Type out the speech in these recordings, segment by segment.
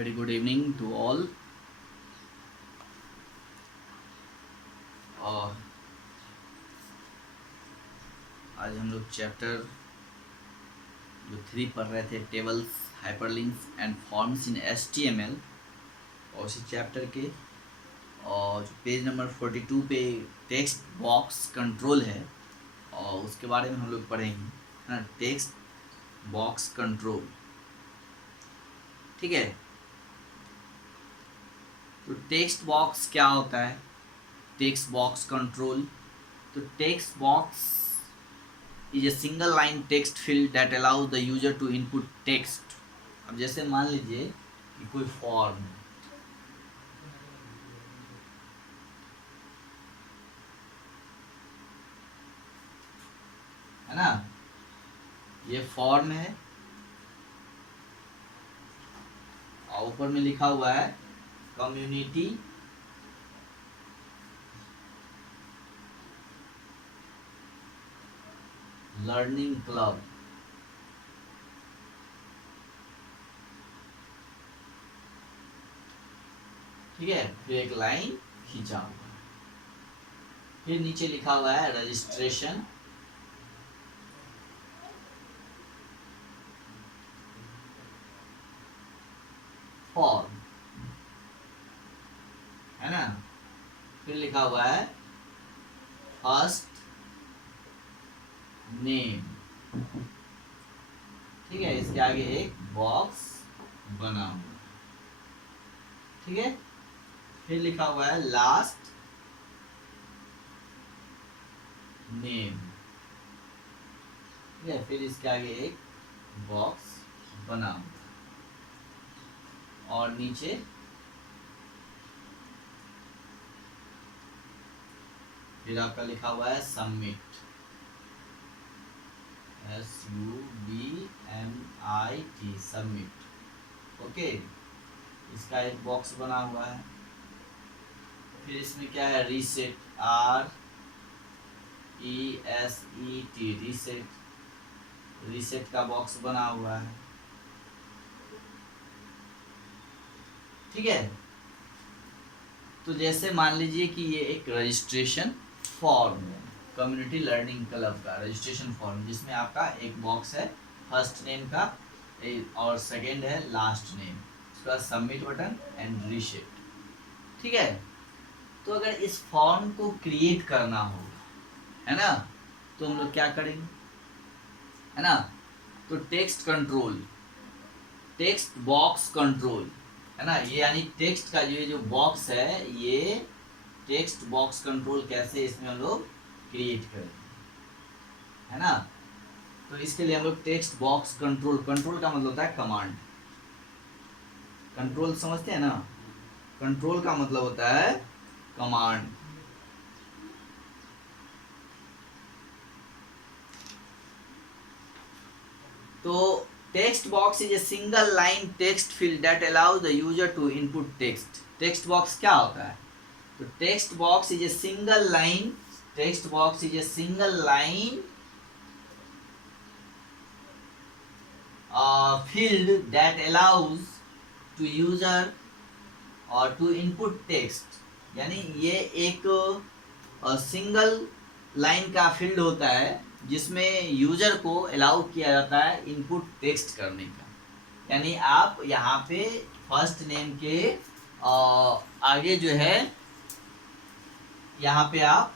Very good evening to all. और आज हम लोग चैप्टर जो 3 पढ़ रहे थे, tables, hyperlinks and forms in HTML, और उसी चैप्टर के और जो पेज नंबर 42 पे टेक्स्ट बॉक्स कंट्रोल है और उसके बारे में हम लोग पढ़ेंगे, है ना। टेक्स्ट बॉक्स कंट्रोल, ठीक है। तो टेक्स्ट बॉक्स क्या होता है, टेक्स्ट बॉक्स कंट्रोल। तो text box is a single line text field that allows the user to input text। अब जैसे मान लीजिए कि कोई फॉर्म है ना, ये फॉर्म है और ऊपर में लिखा हुआ है कम्युनिटी लर्निंग क्लब। ठीक है, फिर एक लाइन खींचा हुआ है, फिर नीचे लिखा हुआ है रजिस्ट्रेशन फॉर्म, है ना। फिर लिखा हुआ है फर्स्ट नेम, ठीक है। इसके आगे एक बॉक्स बना हुआ, ठीक है। फिर लिखा हुआ है लास्ट नेम, ठीक है। फिर इसके आगे एक बॉक्स बना हुआ और नीचे फिर आपका लिखा हुआ है सबमिट, SUBMIT, सबमिट, ओके। इसका एक बॉक्स बना हुआ है। फिर इसमें क्या है, रीसेट, RESET, रीसेट, रीसेट का बॉक्स बना हुआ है, ठीक है। तो जैसे मान लीजिए कि ये एक रजिस्ट्रेशन फॉर्म है, कम्युनिटी लर्निंग क्लब का रजिस्ट्रेशन फॉर्म, जिसमें आपका एक बॉक्स है फर्स्ट नेम का और सेकंड है लास्ट नेम, उसका सबमिट बटन एंड रीसेट, ठीक है। तो अगर इस फॉर्म को क्रिएट करना होगा, है ना, तो हम लोग क्या करेंगे, है ना। तो text control, text box control, है ना, ये यानी टेक्स्ट का ये जो बॉक्स है, ये टेक्स्ट बॉक्स कंट्रोल कैसे इसमें हम लोग क्रिएट करें, है ना। तो इसके लिए हम लोग टेक्स्ट बॉक्स कंट्रोल, कंट्रोल का मतलब होता है कमांड, कंट्रोल समझते हैं ना, कंट्रोल का मतलब होता है कमांड। तो text box is a single line text field that allows the user to input text. Text box क्या होता है, तो text box is a single line, text box is a single line field that allows to user or to input text। यानी ये एक single line का field होता है जिसमें यूजर को अलाउ किया जाता है इनपुट टेक्स्ट करने का। यानी आप यहाँ पे फर्स्ट नेम के आगे जो है, यहाँ पे आप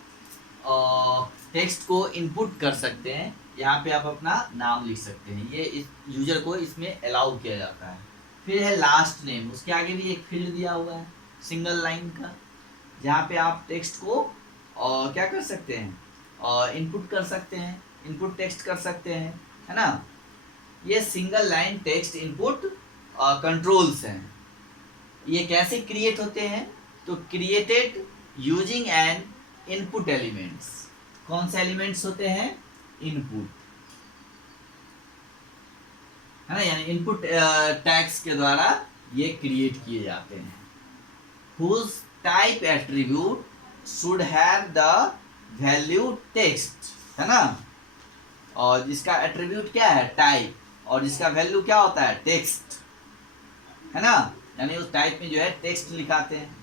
टेक्स्ट को इनपुट कर सकते हैं, यहाँ पे आप अपना नाम लिख सकते हैं, ये इस यूजर को इसमें अलाउ किया जाता है। फिर है लास्ट नेम, उसके आगे भी एक फील्ड दिया हुआ है सिंगल लाइन का, जहाँ पे आप टेक्स्ट को क्या कर सकते हैं, इनपुट कर सकते हैं, इनपुट टेक्स्ट कर सकते हैं, है ना। ये single line text input controls हैं। ये कैसे क्रिएट होते हैं, तो created using N input elements. कौन से एलिमेंट्स होते हैं, इनपुट, है ना, यानी इनपुट टैग्स के द्वारा ये क्रिएट किए जाते हैं। Whose type attribute should have the value text, है ना, और जिसका एट्रीब्यूट क्या है, टाइप, और जिसका वैल्यू क्या होता है, टेक्स्ट, है ना। यानी उस टाइप में जो है टेक्स्ट लिखाते हैं।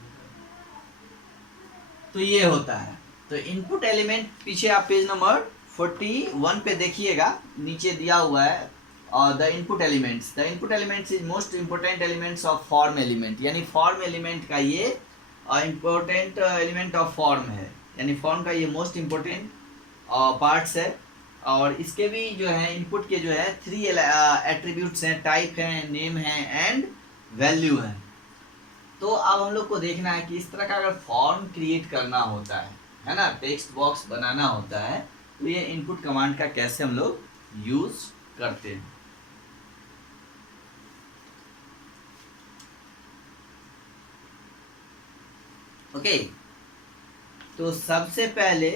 तो ये होता है। तो इनपुट एलिमेंट पीछे आप पेज नंबर 41 पे देखिएगा, नीचे दिया हुआ है और the input elements is most important elements of form element, यानी फॉर्म एलिमेंट का ये इंपॉर्टेंट एलिमेंट ऑफ फॉर्म है, यानी फॉर्म का ये मोस्ट इंपॉर्टेंट पार्ट्स है। और इसके भी जो है इनपुट के जो है 3 एट्रीब्यूट्स हैं, टाइप हैं, नेम है एंड वैल्यू है। तो अब हम लोग को देखना है कि इस तरह का अगर फॉर्म क्रिएट करना होता है ना, टेक्स्ट बॉक्स बनाना होता है, तो ये इनपुट कमांड का कैसे हम लोग यूज करते हैं। ओके, तो सबसे पहले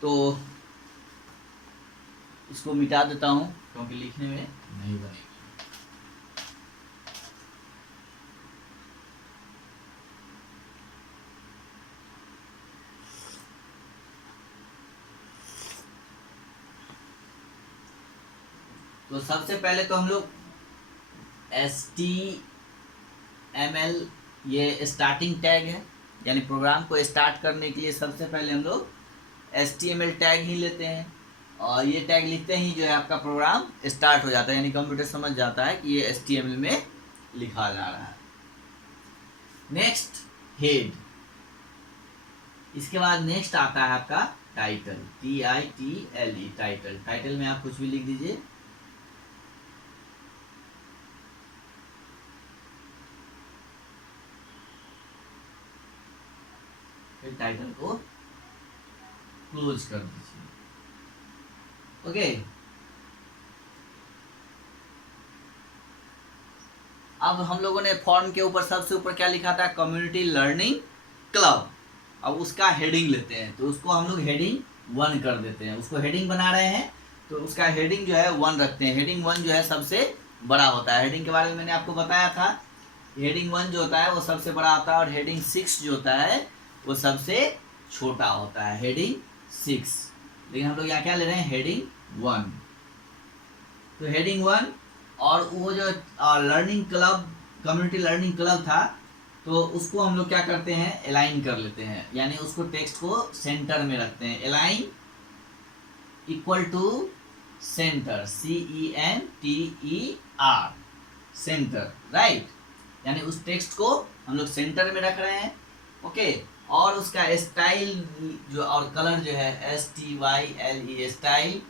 तो इसको मिटा देता हूं क्योंकि लिखने में नहीं बनेगी। तो सबसे पहले तो हम लोग HTML ये स्टार्टिंग टैग है, यानी प्रोग्राम को स्टार्ट करने के लिए सबसे पहले हम लोग HTML टैग ही लेते हैं और ये टैग लिखते ही जो है आपका प्रोग्राम स्टार्ट हो जाता है, यानी कंप्यूटर समझ जाता है कि ये HTML में लिखा जा रहा है। नेक्स्ट हेड, इसके बाद नेक्स्ट आता है आपका टाइटल, TITLE टाइटल। टाइटल में आप कुछ भी लिख दीजिए। फिर टाइटल को क्लोज कर दीजिए। ओके, अब हम लोगों ने फॉर्म के ऊपर सबसे ऊपर क्या लिखा था, कम्युनिटी लर्निंग क्लब। अब उसका हेडिंग लेते हैं, तो उसको हम लोग हेडिंग 1 कर देते हैं। उसको हेडिंग बना रहे हैं तो उसका हेडिंग जो है 1 रखते हैं। हेडिंग 1 जो है सबसे बड़ा होता है। हेडिंग के बारे में मैंने आपको बताया था, हेडिंग 1 जो होता है वो सबसे बड़ा होता है और हेडिंग 6 जो होता है वो सबसे छोटा होता है, हेडिंग 6। लेकिन हम लोग यहाँ क्या ले रहे हैं, हेडिंग 1। तो हेडिंग 1 और वो जो learning club, community learning club था, तो उसको हम लोग क्या करते हैं, अलाइन कर लेते हैं, यानी उसको टेक्स्ट को सेंटर में रखते हैं। Align equal to centre, CENTER, centre, right. यानी उस टेक्स्ट को हम लोग सेंटर में रख रहे हैं। ओके, और उसका स्टाइल जो और कलर जो है STYLE स्टाइल,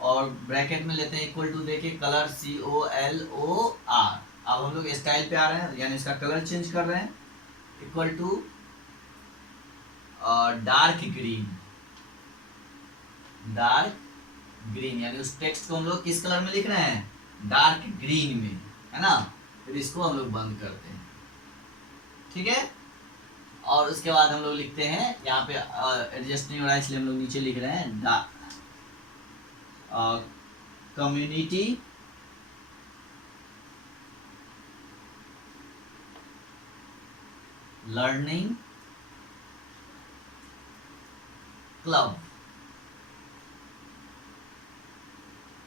और ब्रैकेट में लेते हैं इक्वल टू देके कलर COLOR। अब हम लोग स्टाइल पे आ रहे हैं, यानी इसका कलर चेंज कर रहे हैं, इक्वल टू डार्क ग्रीन, यानी उस टेक्स्ट को हम लोग किस कलर में लिख रहे हैं, डार्क ग्रीन में, है ना। फिर इसको हम लोग बंद करते हैं, ठीक है। और उसके बाद हम लोग लिखते हैं यहाँ पे एडजस्ट नहीं हो रहा है इसलिए हम लोग नीचे लिख रहे हैं community learning club.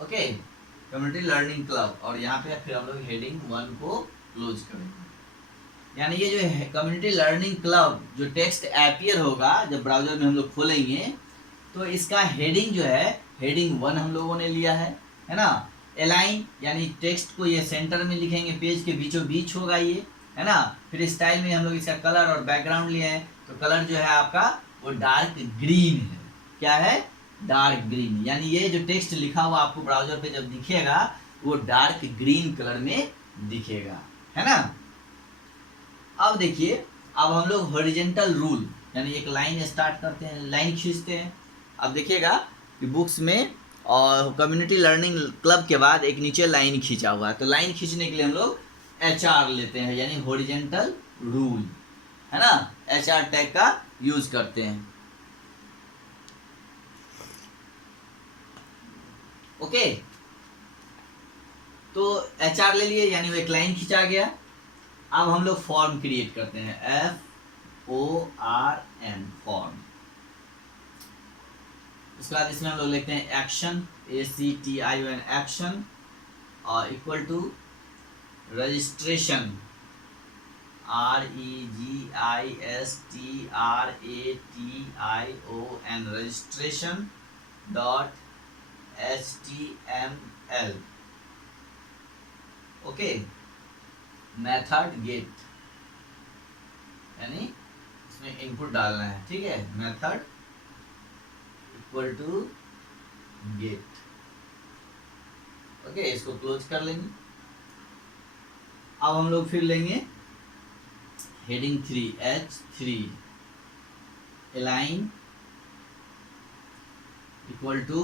Okay, community learning club, और यहाँ पे फिर हम लोग हेडिंग 1 को क्लोज करेंगे। यानी ये जो है कम्युनिटी लर्निंग क्लब जो टेक्स्ट अपीयर होगा जब ब्राउजर में हम लोग खोलेंगे, तो इसका हेडिंग जो है हेडिंग 1 हम लोगों ने लिया है ना। अलाइन यानी टेक्स्ट को ये सेंटर में लिखेंगे, पेज के बीचों बीच होगा ये, है ना। फिर स्टाइल में हम लोग इसका कलर और बैकग्राउंड लिए हैं, तो कलर जो है आपका वो डार्क ग्रीन है। क्या है, डार्क ग्रीन, यानी ये जो टेक्स्ट लिखा हुआ आपको ब्राउजर पे जब दिखेगा वो डार्क ग्रीन कलर में दिखेगा, है ना। अब देखिए, अब हम लोग हॉरिजॉन्टल रूल यानी एक लाइन स्टार्ट करते हैं, लाइन खींचते हैं। अब देखिएगा कि बुक्स में और कम्युनिटी लर्निंग क्लब के बाद एक नीचे लाइन खींचा हुआ है, तो लाइन खींचने के लिए हम लोग HR लेते हैं, यानी हॉरिजॉन्टल रूल, है ना। HR टैग का यूज करते हैं। ओके, तो HR ले लिए, यानी वो एक लाइन खींचा गया। अब हम लोग फॉर्म क्रिएट करते हैं, FORM फॉर्म। उसके बाद इसमें हम लोग लिखते हैं एक्शन, ACTION एक्शन, और equal to registration, REGISTRATION, registration dot HTML। Okay, method get, यानी इसमें इनपुट डालना है, ठीक है, method equal to get. Okay, इसको क्लोज कर लेंगे। अब हम लोग फिर लेंगे heading 3, H3, align equal to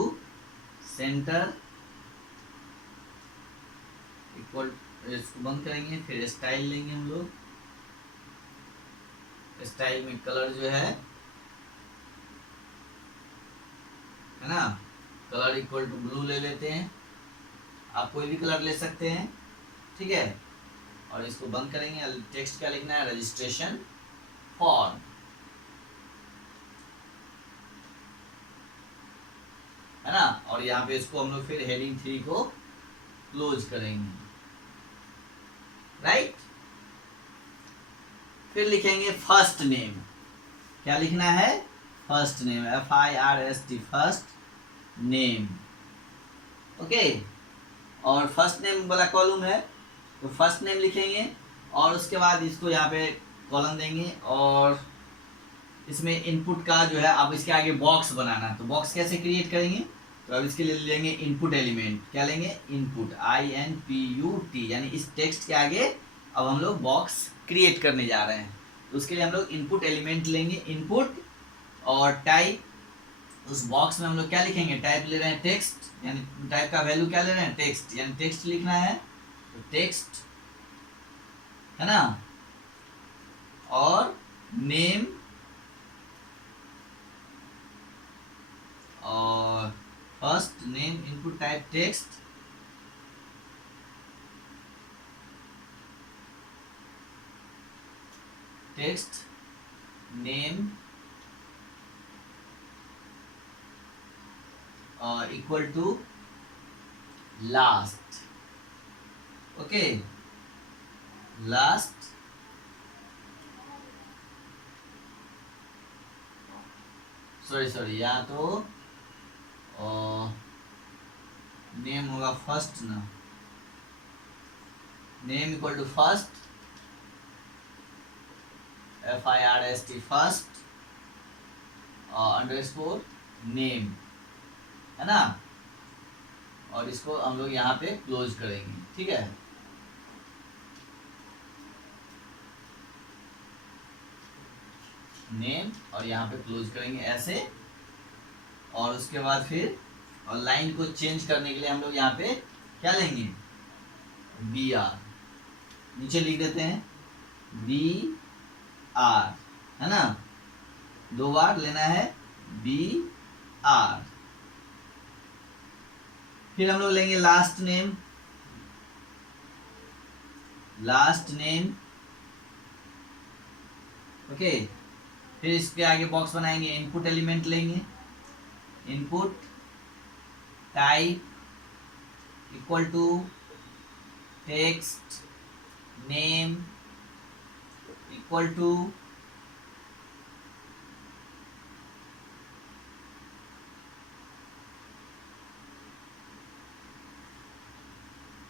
centre equal, इसको बंद करेंगे। फिर स्टाइल लेंगे हम लोग, स्टाइल में कलर जो है ना, कलर इक्वल टू ब्लू ले लेते हैं। आप कोई भी कलर ले सकते हैं, ठीक है। और इसको बंद करेंगे। टेक्स्ट क्या लिखना है, रजिस्ट्रेशन फॉर्म, है ना। और यहाँ पे इसको हम लोग फिर हेडिंग 3 को क्लोज करेंगे, राइट। फिर लिखेंगे फर्स्ट नेम। क्या लिखना है, first name, FIRST, first name. Okay, और फर्स्ट नेम वाला कॉलम है तो फर्स्ट नेम लिखेंगे, और उसके बाद इसको यहाँ पे कॉलम देंगे, और इसमें इनपुट का जो है, अब इसके आगे बॉक्स बनाना है। तो बॉक्स कैसे क्रिएट करेंगे, तो अब इसके लिए लेंगे इनपुट एलिमेंट। क्या लेंगे, इनपुट, INPUT, यानी इस टेक्स्ट के आगे अब हम लोग बॉक्स क्रिएट करने जा रहे हैं। तो उसके लिए हम लोग इनपुट एलिमेंट लेंगे, इनपुट, और टाइप, उस बॉक्स में हम लोग क्या लिखेंगे, टाइप ले रहे हैं टेक्स्ट, यानी टाइप का वैल्यू क्या ले रहे हैं, टेक्स्ट, यानी टेक्स्ट लिखना है, तो टेक्स्ट, है ना। और नेम, और first name, input type text, text name equal to last. Okay, last, sorry, या तो नेम होगा फर्स्ट ना, name equal to first, FIRST, first, underscore name, है ना। और इसको हम लोग यहाँ पे क्लोज करेंगे, ठीक है। नेम, और यहाँ पे क्लोज करेंगे ऐसे। और उसके बाद फिर, और लाइन को चेंज करने के लिए हम लोग यहाँ पे क्या लेंगे, BR, नीचे लिख देते हैं BR, है ना, 2 बार लेना है BR। फिर हम लोग लेंगे last name, last name, okay. फिर इसके आगे बॉक्स बनाएंगे, इनपुट एलिमेंट लेंगे, input type equal to text name equal to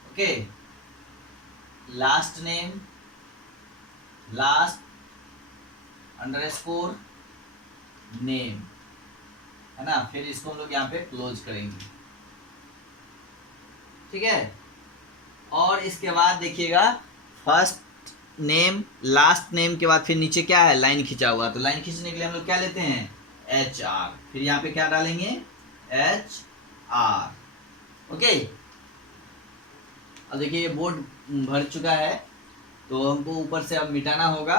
okay, last name, last underscore name, है ना। फिर इसको हम लोग यहाँ पे क्लोज करेंगे, ठीक है। और इसके बाद देखिएगा, फर्स्ट नेम, लास्ट नेम के बाद फिर नीचे क्या है, लाइन खींचा हुआ। तो लाइन खींचने के लिए हम लोग क्या लेते हैं, HR, फिर यहाँ पे क्या डालेंगे, HR, ओके। अब देखिए ये बोर्ड भर चुका है, तो हमको ऊपर से अब मिटाना होगा।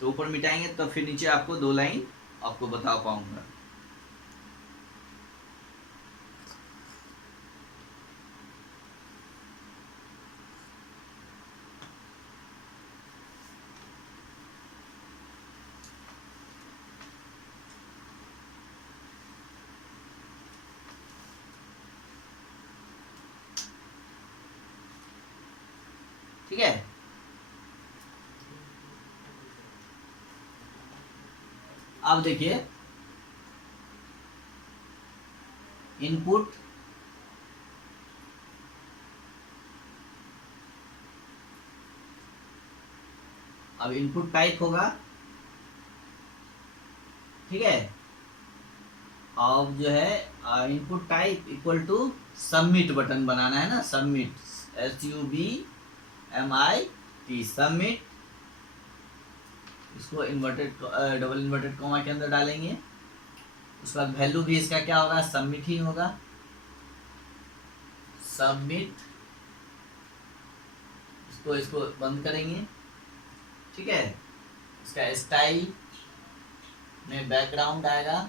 तो ऊपर मिटाएंगे तो फिर नीचे आपको 2 लाइन आपको बता पाऊंगा। ठीक है। अब देखिए इनपुट अब इनपुट टाइप होगा, ठीक है। अब जो है input type equal to submit button बनाना है ना, सबमिट, SUBMIT, सबमिट। इसको इन्वर्टेड डबल इन्वर्टेड कॉमा के अंदर डालेंगे। उसके बाद वैल्यू भी इसका क्या होगा, सबमिट ही होगा, सबमिट। इसको बंद करेंगे, ठीक है। इसका स्टाइल में बैकग्राउंड आएगा,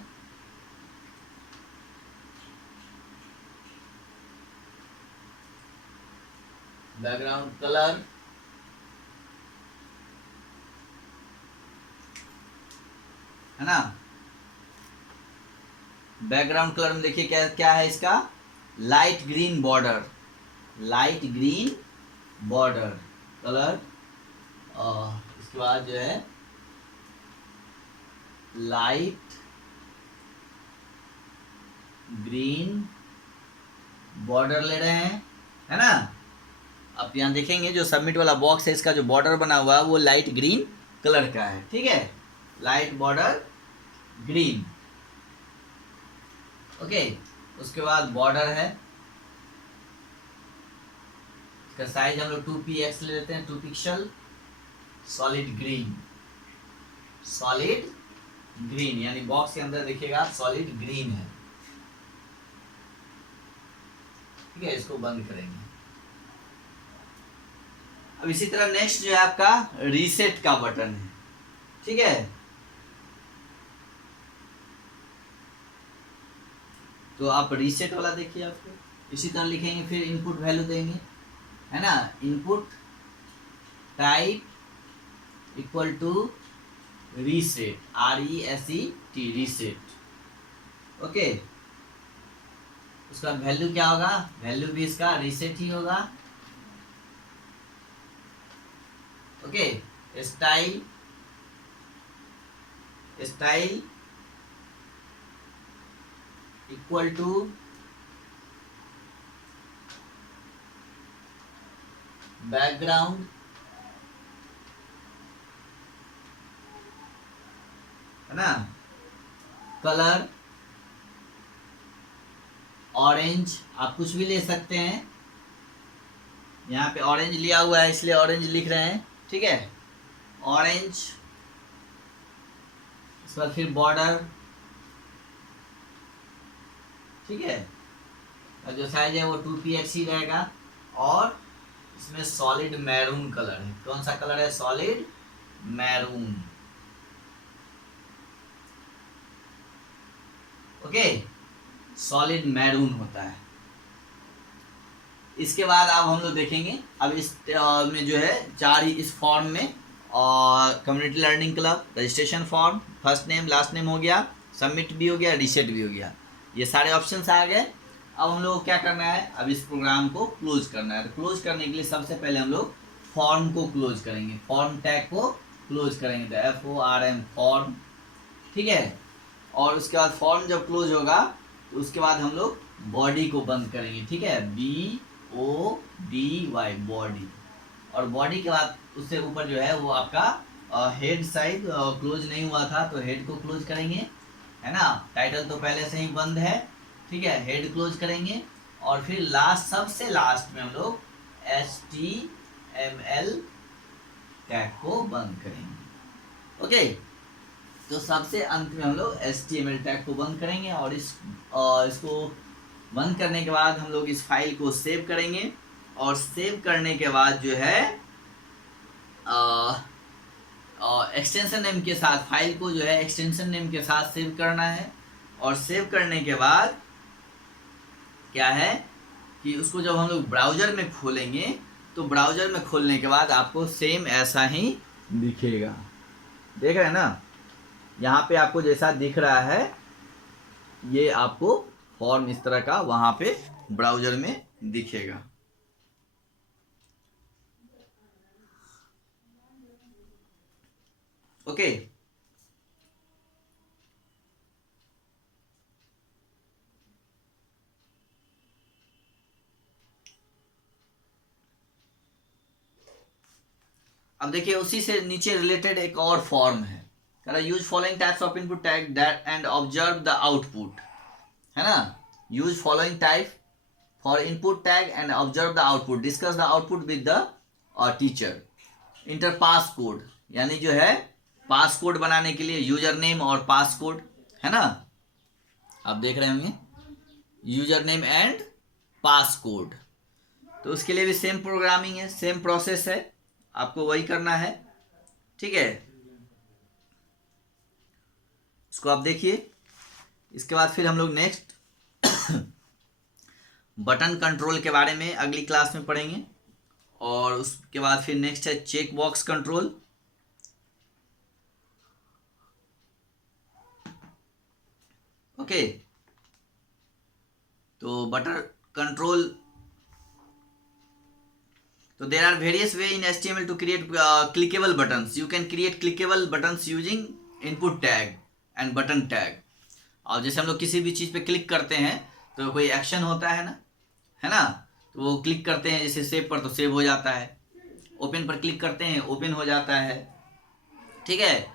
बैकग्राउंड कलर, है ना। बैकग्राउंड कलर में देखिए क्या क्या है इसका, light green border, light green border colour. इसके बाद जो है लाइट ग्रीन बॉर्डर ले रहे हैं, है ना। अब यहाँ देखेंगे जो सबमिट वाला बॉक्स है, इसका जो बॉर्डर बना हुआ है वो लाइट ग्रीन कलर का है, ठीक है, लाइट बॉर्डर ग्रीन, ओके। उसके बाद बॉर्डर है, इसका साइज हम लोग 2px ले लेते हैं, 2 pixel, solid green, solid green, यानी बॉक्स के अंदर देखिएगा सॉलिड ग्रीन है, ठीक है। इसको बंद करेंगे। अब इसी तरह नेक्स्ट जो है आपका रीसेट का बटन है, ठीक है। तो आप रीसेट वाला देखिए, आपको इसी तरह लिखेंगे, फिर इनपुट वैल्यू देंगे, है ना, input type equal to reset, RESET, reset, okay. उसका वैल्यू क्या होगा, वैल्यू भी इसका रीसेट ही होगा, okay. Style equal to background, है ना, कलर ऑरेंज, आप कुछ भी ले सकते हैं, यहाँ पे ऑरेंज लिया हुआ है इसलिए ऑरेंज लिख रहे हैं, ठीक है, ऑरेंज। इसके बाद फिर बॉर्डर, ठीक है, और जो साइज है वो 2px ही रहेगा, और इसमें सॉलिड मैरून कलर है, कौन सा कलर है, solid maroon, okay, solid maroon होता है। इसके बाद अब हम लोग देखेंगे, अब इस में जो है चार ही इस फॉर्म में, और community learning club registration form, first name last name हो गया, सबमिट भी हो गया, रीसेट भी हो गया, ये सारे ऑप्शंस आ गए। अब हम लोग को क्या करना है, अब इस प्रोग्राम को क्लोज करना है। तो क्लोज करने के लिए सबसे पहले हम लोग फॉर्म को क्लोज करेंगे, फॉर्म टैग को क्लोज करेंगे, तो FORM फॉर्म, ठीक है। और उसके बाद फॉर्म जब क्लोज होगा तो उसके बाद हम लोग बॉडी को बंद करेंगे, ठीक है, BODY बॉडी, और बॉडी के बाद उससे ऊपर जो है वो आपका हेड साइड क्लोज नहीं हुआ था, तो हेड को क्लोज करेंगे, है ना। टाइटल तो पहले से ही बंद है, ठीक है, हेड क्लोज करेंगे, और फिर लास्ट, सबसे लास्ट में हम लोग HTML टैग को बंद करेंगे, ओके। तो सबसे अंत में हम लोग HTML टैग को बंद करेंगे, और इसको बंद करने के बाद हम लोग इस फाइल को सेव करेंगे, और सेव करने के बाद जो है एक्सटेंशन नेम के साथ फाइल को जो है एक्सटेंशन नेम के साथ सेव करना है। और सेव करने के बाद क्या है कि उसको जब हम लोग ब्राउज़र में खोलेंगे, तो ब्राउज़र में खोलने के बाद आपको सेम ऐसा ही दिखेगा, देख रहे हैं ना, यहाँ पे आपको जैसा दिख रहा है ये आपको फॉर्म इस तरह का वहाँ पे ब्राउज़र में दिखेगा। ओके। अब देखिए उसी से नीचे रिलेटेड एक और फॉर्म है, कह रहा use following types of input tag that and observe the output, है ना। Use following type for input tag and observe the output, discuss the output with the teacher, inter pass code, यानी जो है पास code बनाने के लिए user name और पास code, है ना। आप देख रहे होंगे user name and pass code. तो उसके लिए भी सेम प्रोग्रामिंग है, सेम प्रोसेस है, आपको वही करना है, ठीक है। इसको आप देखिए। इसके बाद फिर हम लोग नेक्स्ट बटन कंट्रोल के बारे में अगली क्लास में पढ़ेंगे, और उसके बाद फिर नेक्स्ट है चेक बॉक्स कंट्रोल। ओके, तो बटन कंट्रोल, तो there are various way in HTML to create clickable buttons. You can create clickable buttons using input tag and button tag. और जैसे हम लोग किसी भी चीज़ पे क्लिक करते हैं तो कोई एक्शन होता है ना, तो वो क्लिक करते हैं जैसे सेव पर तो सेव हो जाता है, ओपन पर क्लिक करते हैं ओपन हो जाता है, ठीक है,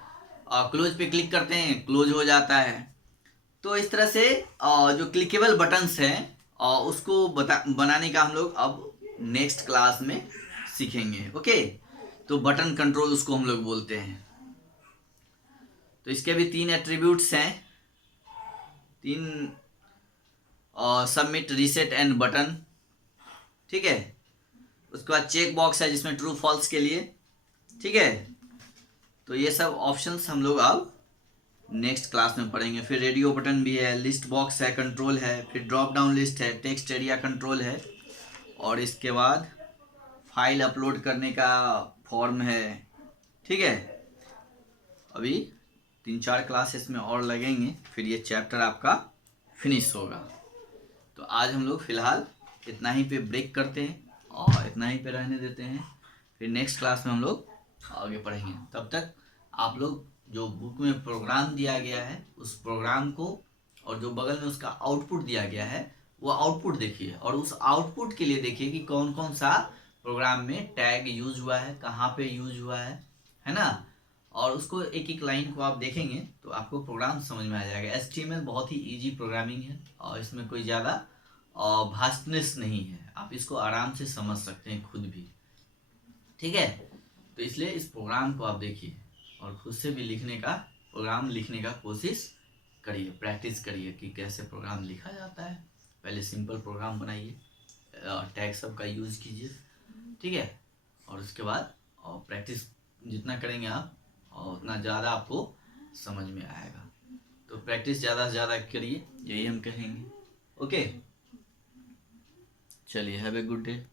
और क्लोज पे क्लिक करते हैं क्लोज हो जाता है। तो इस तरह से जो क्लिकेबल बटन्स हैं उसको बनाने का हम लोग अब नेक्स्ट क्लास में सीखेंगे। ओके, तो बटन कंट्रोल उसको हम लोग बोलते हैं। तो इसके भी 3 एट्रीब्यूट्स हैं, 3 सबमिट, रीसेट एंड बटन, ठीक है। उसके बाद चेक बॉक्स है जिसमें ट्रू फॉल्स के लिए, ठीक है। तो ये सब ऑप्शंस हम लोग अब नेक्स्ट क्लास में पढ़ेंगे। फिर रेडियो बटन भी है, लिस्ट बॉक्स है, कंट्रोल है, फिर ड्रॉप डाउन लिस्ट है, टेक्स्ट एरिया कंट्रोल है, और इसके बाद फाइल अपलोड करने का फॉर्म है, ठीक है। अभी 3-4 क्लासेस में और लगेंगे, फिर ये चैप्टर आपका फिनिश होगा। तो आज हम लोग फ़िलहाल इतना ही पे ब्रेक करते हैं और इतना ही पे रहने देते हैं, फिर नेक्स्ट क्लास में हम लोग आगे पढ़ेंगे। तब तक आप लोग जो बुक में प्रोग्राम दिया गया है उस प्रोग्राम को, और जो बगल में उसका आउटपुट दिया गया है वो आउटपुट देखिए, और उस आउटपुट के लिए देखिए कि कौन कौन सा प्रोग्राम में टैग यूज हुआ है, कहाँ पे यूज हुआ है ना। और उसको एक एक लाइन को आप देखेंगे तो आपको प्रोग्राम समझ में आ जाएगा। HTML बहुत ही इजी प्रोग्रामिंग है और इसमें कोई ज़्यादा भास्टनेस नहीं है, आप इसको आराम से समझ सकते हैं खुद भी, ठीक है। तो इसलिए इस प्रोग्राम को आप देखिए और खुद से भी प्रोग्राम लिखने का कोशिश करिए, प्रैक्टिस करिए कि कैसे प्रोग्राम लिखा जाता है। पहले सिंपल प्रोग्राम बनाइए, टैग सब का यूज़ कीजिए, ठीक है। और उसके बाद प्रैक्टिस जितना करेंगे आप और उतना ज़्यादा आपको समझ में आएगा। तो प्रैक्टिस ज़्यादा से ज़्यादा करिए, यही हम कहेंगे। ओके, चलिए, हैव ए गुड डे।